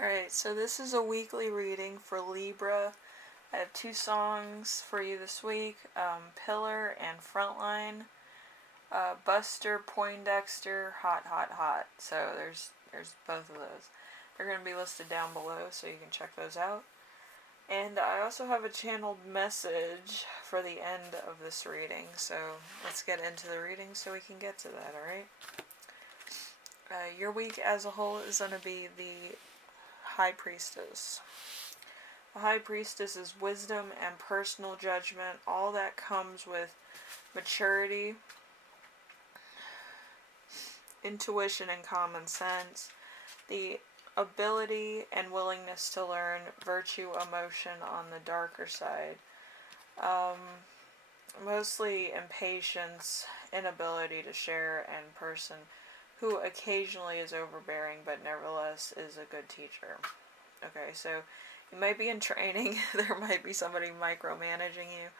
Alright, so this is a weekly reading for Libra. I have two songs for you this week, Pillar and Frontline. Buster, Poindexter, Hot, Hot, Hot. So there's both of those. They're going to be listed down below, so you can check those out. And I also have a channeled message for the end of this reading, so let's get into the reading so we can get to that, alright? Your week as a whole is going to be the High Priestess. The High Priestess is wisdom and personal judgment, all that comes with maturity, intuition, and common sense, the ability and willingness to learn, virtue, emotion on the darker side, mostly impatience, inability to share, and person who occasionally is overbearing but nevertheless is a good teacher. Okay, so you might be in training, there might be somebody micromanaging you,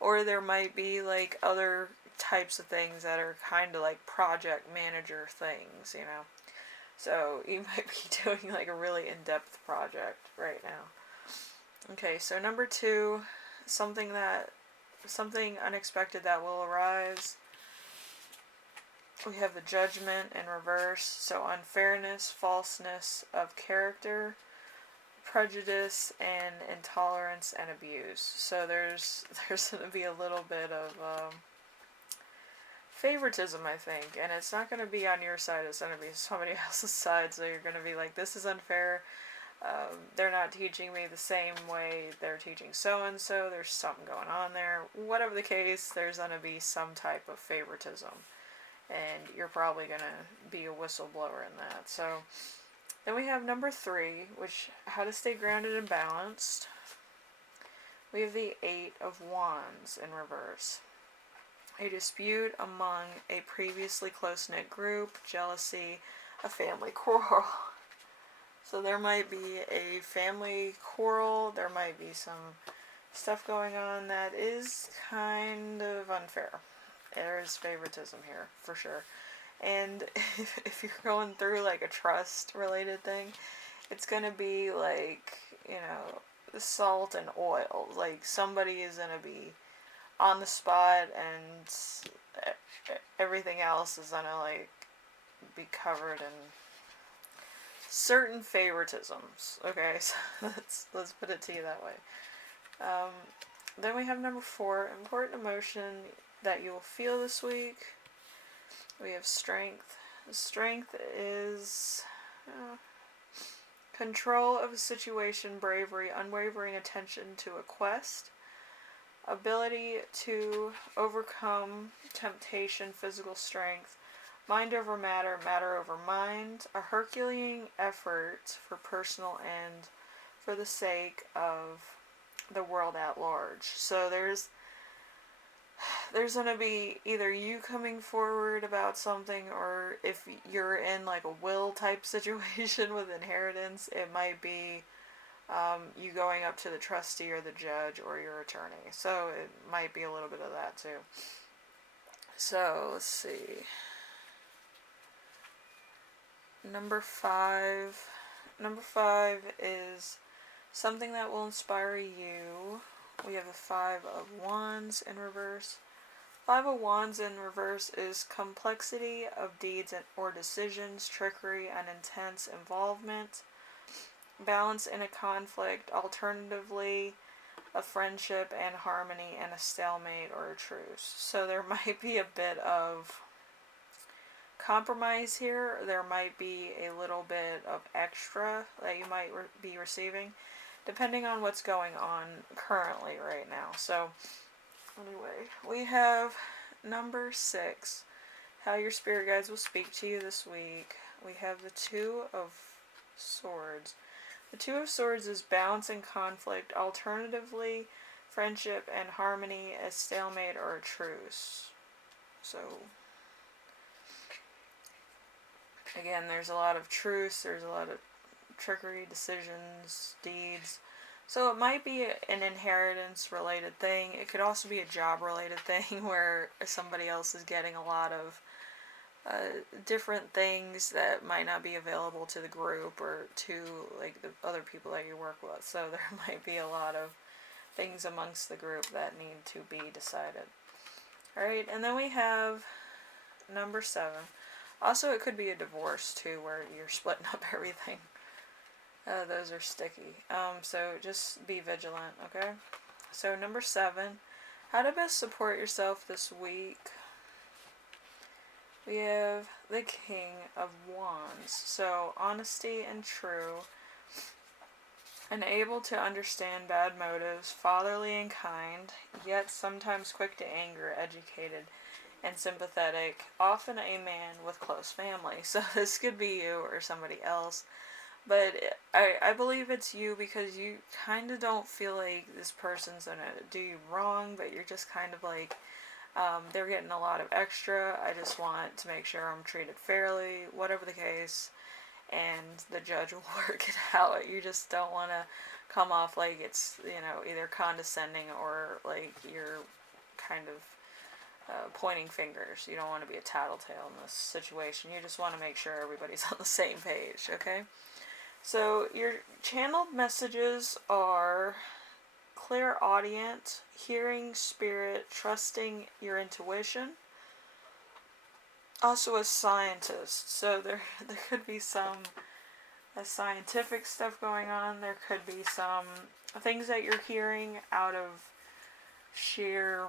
or there might be like other types of things that are kind of like project manager things, you know. So you might be doing like a really in-depth project right now. Okay, so number 2, something unexpected that will arise. We have the Judgment in reverse, so unfairness, falseness of character, prejudice, and intolerance and abuse. So there's going to be a little bit of favoritism, I think, and it's not going to be on your side, it's going to be somebody else's side, so you're going to be like, this is unfair, they're not teaching me the same way they're teaching so-and-so, there's something going on there. Whatever the case, there's going to be some type of favoritism, and you're probably going to be a whistleblower in that. So then we have number 3, which, how to stay grounded and balanced. We have the 8 of Wands in reverse. A dispute among a previously close-knit group, jealousy, a family quarrel. So there might be a family quarrel, there might be some stuff going on that is kind of unfair. There is favoritism here, for sure. And if you're going through like a trust-related thing, it's going to be like, you know, salt and oil. Like somebody is going to be on the spot and everything else is gonna like be covered in certain favoritisms. Okay, so let's put it to you that way. Then we have number 4, important emotion that you will feel this week. We have strength. Strength is control of a situation, bravery, unwavering attention to a quest, ability to overcome temptation, physical strength, mind over matter, matter over mind, a Herculean effort for personal and for the sake of the world at large. So there's going to be either you coming forward about something, or if you're in like a will type situation with inheritance, it might be you going up to the trustee or the judge or your attorney. So it might be a little bit of that too. So let's see. Number 5. Number 5 is something that will inspire you. We have the 5 of Wands in reverse. 5 of Wands in reverse is complexity of deeds or decisions, trickery, and intense involvement. Balance in a conflict, alternatively a friendship and harmony, and a stalemate or a truce. So there might be a bit of compromise here. There might be a little bit of extra that you might be receiving, depending on what's going on currently right now. So anyway, we have number 6, how your spirit guides will speak to you this week. We have the 2 of Swords. The 2 of Swords is balance and conflict, alternatively friendship and harmony, a stalemate or a truce. So again, there's a lot of truce, there's a lot of trickery, decisions, deeds. So it might be an inheritance related thing. It could also be a job related thing where somebody else is getting a lot of different things that might not be available to the group or to like the other people that you work with. So there might be a lot of things amongst the group that need to be decided. Alright, and then we have number 7. Also, it could be a divorce too, where you're splitting up everything. Those are sticky. So just be vigilant, okay? So number 7, how to best support yourself this week. We have the King of Wands. So honesty and true, and able to understand bad motives, fatherly and kind, yet sometimes quick to anger, educated and sympathetic, often a man with close family. So this could be you or somebody else. But I believe it's you because you kind of don't feel like this person's going to do you wrong, but you're just kind of like, they're getting a lot of extra. I just want to make sure I'm treated fairly, whatever the case, and the judge will work it out. You just don't want to come off like it's, either condescending or like you're kind of pointing fingers. You don't want to be a tattletale in this situation. You just want to make sure everybody's on the same page, okay? So your channeled messages are clairaudient, hearing spirit, trusting your intuition. Also a scientist, so there could be some scientific stuff going on. There could be some things that you're hearing out of sheer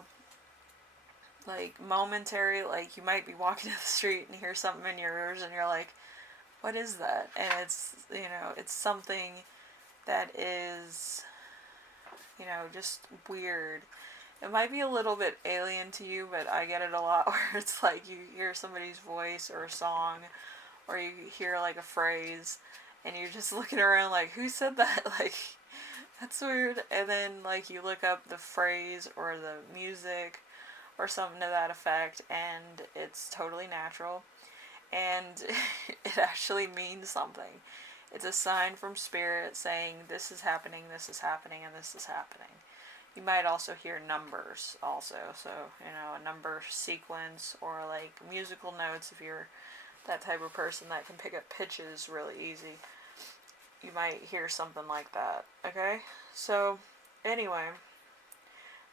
like momentary, like you might be walking down the street and hear something in your ears and you're like, what is that? And it's, it's something that is, just weird. It might be a little bit alien to you, but I get it a lot where it's like you hear somebody's voice or a song, or you hear like a phrase, and you're just looking around like, who said that? Like, that's weird. And then like you look up the phrase or the music or something to that effect, and it's totally natural. And it actually means something. It's a sign from spirit saying this is happening, and this is happening. You might also hear numbers also, so, a number sequence or like musical notes if you're that type of person that can pick up pitches really easy. You might hear something like that, okay? So, anyway,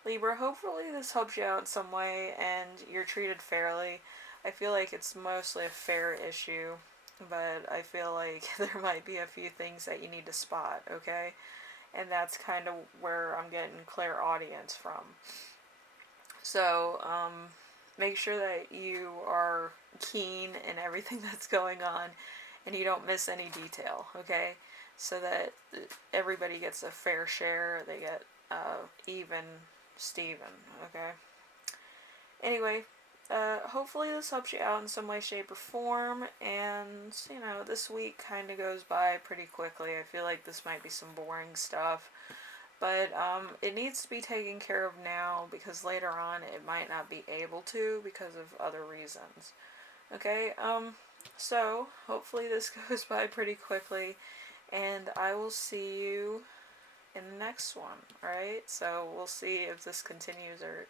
Libra, hopefully this helps you out in some way and you're treated fairly. I feel like it's mostly a fair issue, but I feel like there might be a few things that you need to spot, okay? And that's kind of where I'm getting clairaudience from. So, make sure that you are keen in everything that's going on and you don't miss any detail, okay? So that everybody gets a fair share, they get even Steven, okay? Anyway, hopefully this helps you out in some way, shape, or form, and, this week kind of goes by pretty quickly. I feel like this might be some boring stuff, but it needs to be taken care of now because later on it might not be able to because of other reasons. Okay, so hopefully this goes by pretty quickly, and I will see you in the next one, alright? So we'll see if this continues or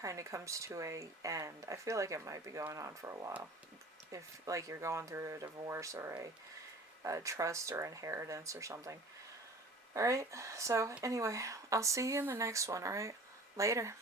kind of comes to a end. I feel like it might be going on for a while. If like you're going through a divorce or a trust or inheritance or something. Alright, so anyway, I'll see you in the next one, alright? Later.